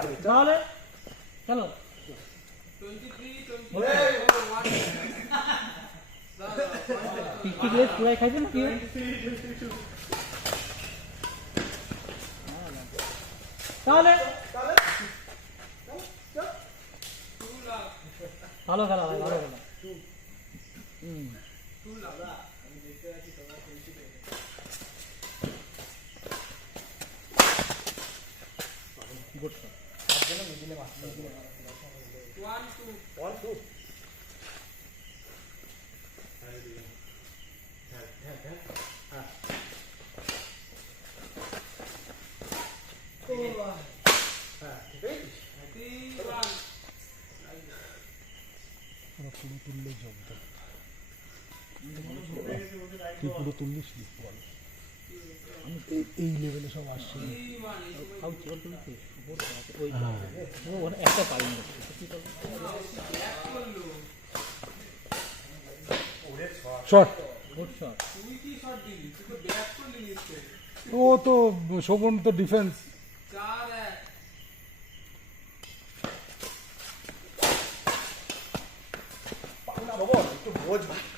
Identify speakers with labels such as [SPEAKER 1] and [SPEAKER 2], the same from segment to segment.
[SPEAKER 1] পারবে।
[SPEAKER 2] তাহলে চলো লেস পুরাই খাইছে না কি তাহলে ভালো খেলা ভাই ভালো খেলা। হুম। গুড
[SPEAKER 1] ওয়ান টু
[SPEAKER 3] পুরো তুললে জমতো তুই পুরো তুললিস বল। এই লেভেলে সব আসছে।
[SPEAKER 2] একটা কি
[SPEAKER 3] শট ও তো শোভন তো ডিফেন্স
[SPEAKER 1] একটু বোঝ। ভাই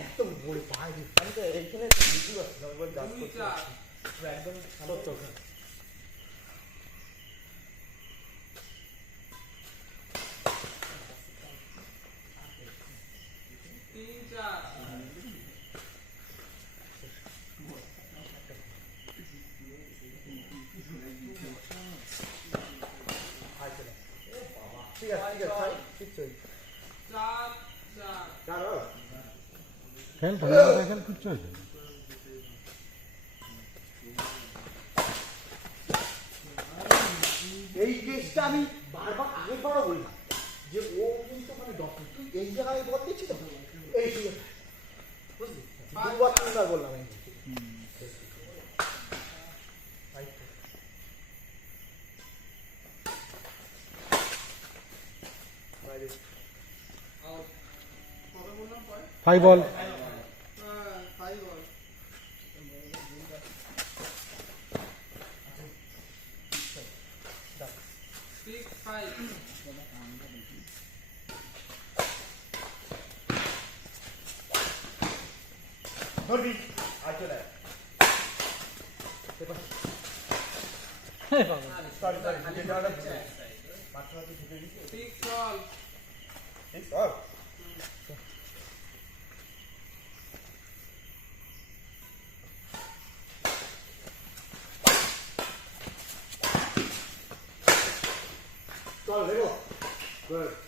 [SPEAKER 1] এত বড় বাইরে এইখানে পারছি একদম একদম সত্য ঠিক আছে ঠিক আছে ঠিক আছে চার হবে?
[SPEAKER 3] খেল ঠান্ডা মাথায় খেল কিচ্ছু হয়েছে
[SPEAKER 1] এই কেসটা আমি বারবার আগেরবারও বললাম যে ও কিন্তু মানে ডক্টর তুই এই জায়গায় বল দিচ্ছি তো? এই বুঝলি? দুবার তিনবার বললাম এই।
[SPEAKER 3] ফাইভ বল
[SPEAKER 1] ধরবি আর চলে আয়।
[SPEAKER 2] হ্যাঁ বাবা
[SPEAKER 1] সরি সরি ঢুকে যাওয়াটা ভুল। মাঝে মাঝে ঢুকে গেছি। ঠিক, চল। চল দেখো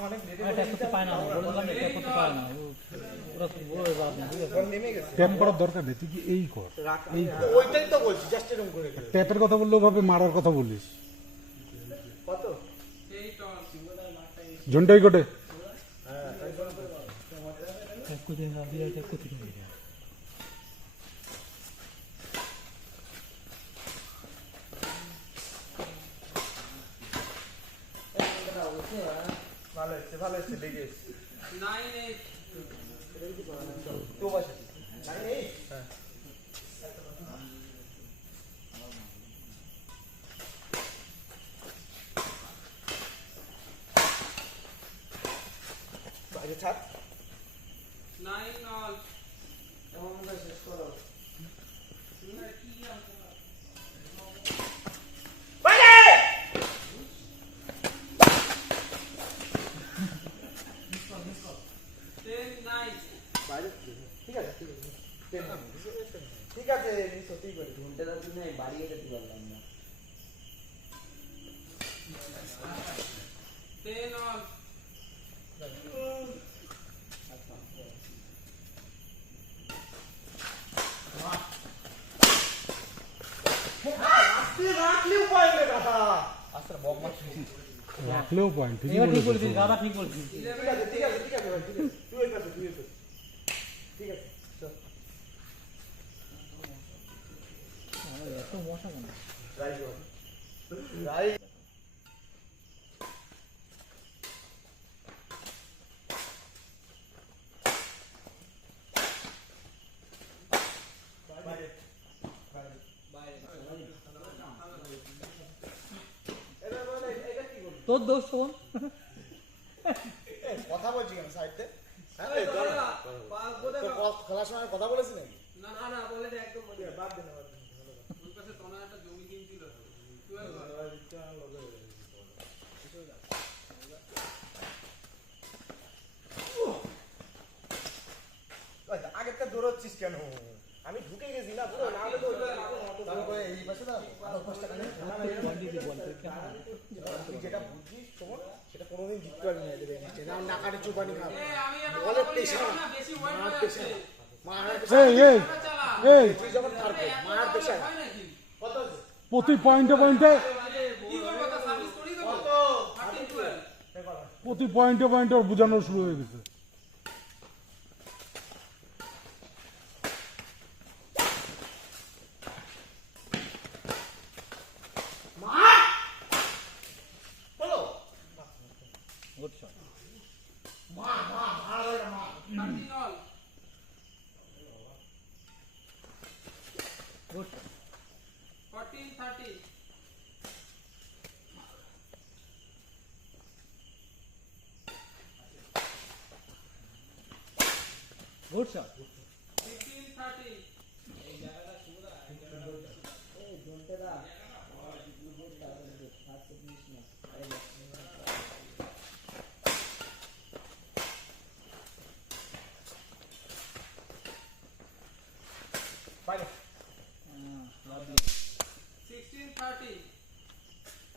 [SPEAKER 3] ট্যাপ করার দরকার নেই তুই কি এই কর এই কর।
[SPEAKER 1] ওইটাই তো বলছি জাস্ট এরকম করে
[SPEAKER 3] ট্যাপের কথা বললেও ভাবে মারার কথা বলিস।
[SPEAKER 1] কত?
[SPEAKER 3] জন্টাই কোটে।
[SPEAKER 2] এক
[SPEAKER 1] ভালো হচ্ছে ভালো হচ্ছে লেগে এসছে। টু বাজে নাইন এইট হ্যাঁ বাইরে ছাড় বাইরে
[SPEAKER 4] যেটার জন্য আমি বাড়িয়ে যেতে পারলাম না
[SPEAKER 1] আস্তে রাখলেও পায় না দাদা আস্তে বকমাস
[SPEAKER 3] রাখলেও পয়েন্ট ঠিকই
[SPEAKER 2] এবার ঠিক
[SPEAKER 3] বলেছিস
[SPEAKER 2] বলছিস দাদা ঠিক বলছিস।
[SPEAKER 1] ঠিক আছে ঠিক আছে ঠিক আছে ভাই ঠিক আছে। তুই ওই পাশে তুই ওই পাশে ঠিক আছে চল।
[SPEAKER 2] আরে, এত মশা কেন?
[SPEAKER 1] রাইট
[SPEAKER 2] শোন
[SPEAKER 1] কথা বলছি কেন সাইডে হ্যাঁ খেলার সময় কথা বলেছি নাকি না বাদ আগেরটা দৌড়চ্ছিস কেন আমি ঢুকে গেছি না পুরো না হলে তো এই পাশে না ওই পাশটা কেন? না, না, এরকম- তুই যেটা বুঝছিস তোমার সেটা কোনোদিন জিততে পারবে না এদের চুপানি খাবে। বলের পেশা। মার পেশা মার?
[SPEAKER 3] প্রতি পয়েন্টে পয়েন্টে। প্রতি পয়েন্টে পয়েন্টে ওর বোঝানো শুরু হয়ে গেছে
[SPEAKER 1] বলো
[SPEAKER 2] গুড শট
[SPEAKER 1] মা মা মার ওটা মা
[SPEAKER 2] গুড শট গুড শট
[SPEAKER 1] বাইরে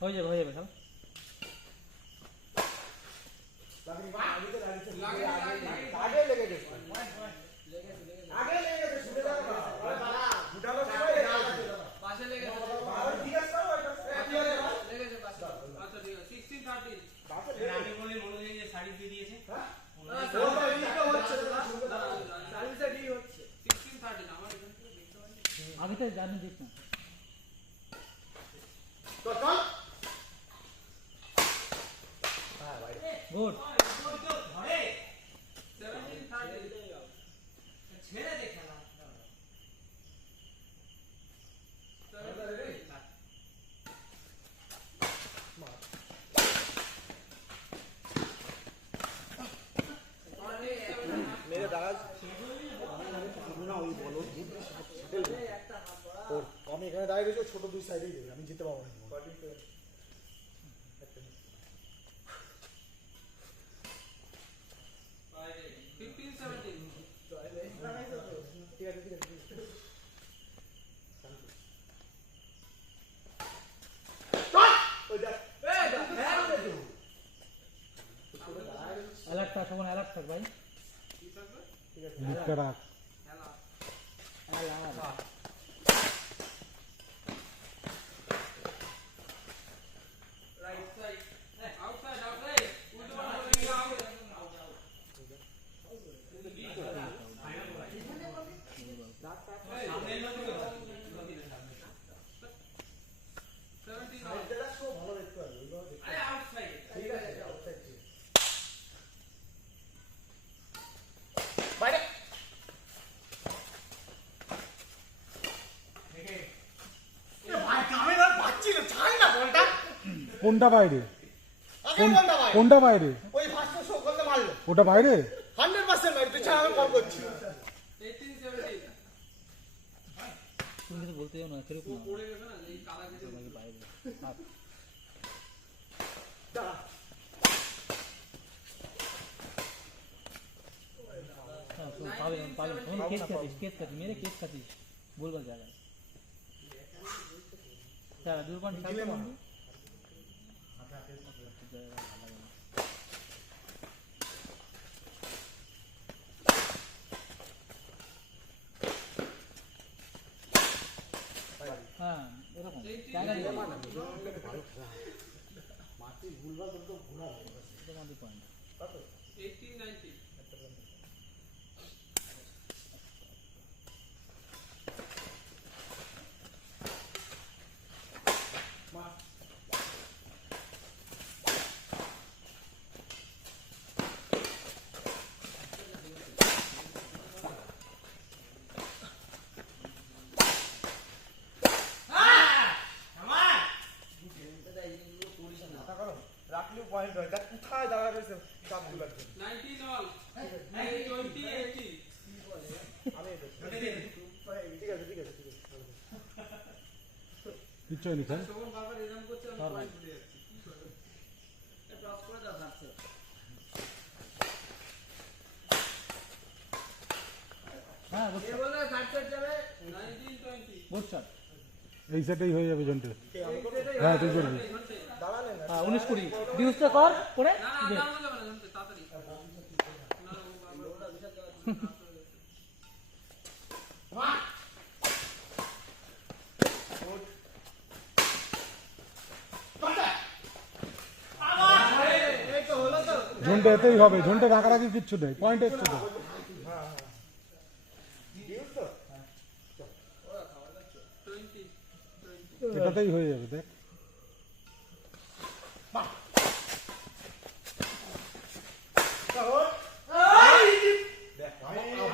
[SPEAKER 2] হয়ে যাবে হয়ে যাবে খেলা
[SPEAKER 1] লাগনি মা আগে তো লাগিছে আগে লেগে
[SPEAKER 5] আমি বলি মনোজিৎ যে শাড়ি দিয়ে দিয়েছে।
[SPEAKER 1] ও তো
[SPEAKER 2] জানি
[SPEAKER 1] হ্যাঁ ভাই
[SPEAKER 2] গুড
[SPEAKER 5] ঘরে ছেড়ে দে খেলা
[SPEAKER 1] মেরে দাঁড়াজ না ওই বলো ওর আমি এখানে দাঁড়িয়ে গেছি ও ছোট দুই সাইডেই দেবে আমি যেতে পারব ঠিক আছে ঠিক আছে ঠিক আছে। হ্যাঁ।
[SPEAKER 2] অ্যালার্ট থাক ভাই
[SPEAKER 3] দিকটা রাখ
[SPEAKER 2] অ্যালার্ট
[SPEAKER 1] সাইডটা দেখ, সব ভালো দেখতে পারবে, ওইভাবে দেখতে পারবে। ঠিক আছে, outside ঠিক আছে। বাইরে। এ ভাই, কামে ধর পাচ্ছি না, ছাড় না বলটা।
[SPEAKER 3] কোনটা বাইরে। কোনটা বাইরে
[SPEAKER 1] ওই মারলো।
[SPEAKER 3] ওটা বাইরে
[SPEAKER 1] 100% বাইরে, তুই আমি কল করছি।
[SPEAKER 2] বলতে যাও না সেরকম। হ্যাঁ, পাবে পাবে কেস খাচ্ছিস কেস খাচ্ছিস মেরে কেস খাচ্ছিস বলবার জায়গায় হ্যাঁ দূর মাটি ভুলবার
[SPEAKER 1] কিন্তু
[SPEAKER 2] ভুলা হয়ে গেছে এটা মাটি পয়েন্ট
[SPEAKER 1] 1890 রাখলেও দেখ কোথায় দাঁড়া রয়েছে
[SPEAKER 5] টোয়েন্টি এইটি
[SPEAKER 1] ঠিক আছে ঠিক আছে ঠিক আছে
[SPEAKER 3] কিচ্ছু হয়নি
[SPEAKER 2] হ্যাঁ
[SPEAKER 3] এই সেটেই হয়ে যাবে জন্টে।
[SPEAKER 1] কে আমি করব?
[SPEAKER 3] হ্যাঁ তুই করবি।
[SPEAKER 2] হ্যাঁ উনিশ কুড়ি। ডিউসটা কর করে
[SPEAKER 3] ঝন্টে এতেই হবে ঝন্টে রাখারাখি কিচ্ছু নেই পয়েন্ট একটু
[SPEAKER 1] তো?
[SPEAKER 3] এটাতেই হয়ে যাবে দেখ
[SPEAKER 1] আমার মিডিলে দাঁড়িয়ে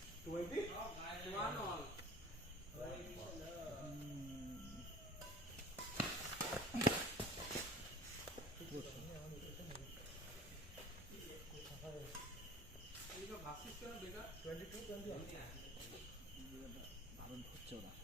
[SPEAKER 5] 20?
[SPEAKER 1] One all. ভাষিস
[SPEAKER 2] কেন বেটা
[SPEAKER 5] টোয়েন্টি
[SPEAKER 2] টু
[SPEAKER 1] টোয়েন্টি ভালো হচ্ছে ওরা